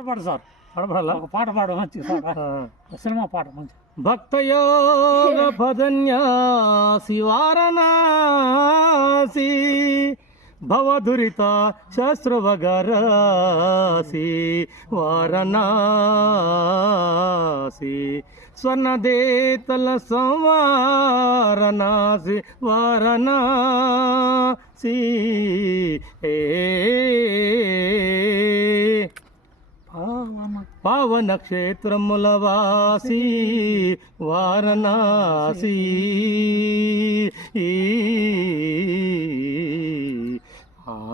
పాడు సార్ పాడబడాలా? ఒక పాట పాడు మంచి పాట సినిమా పాట మంచి భక్తయోగ పదన్యాసి వారణాసి భవధురిత శస్త్రవగరాసి వారణాసి స్వర్ణదేతల సంవారణాసి వారణాసి ఏ పావన క్షేత్రముల వాసి వారణాసి ఆ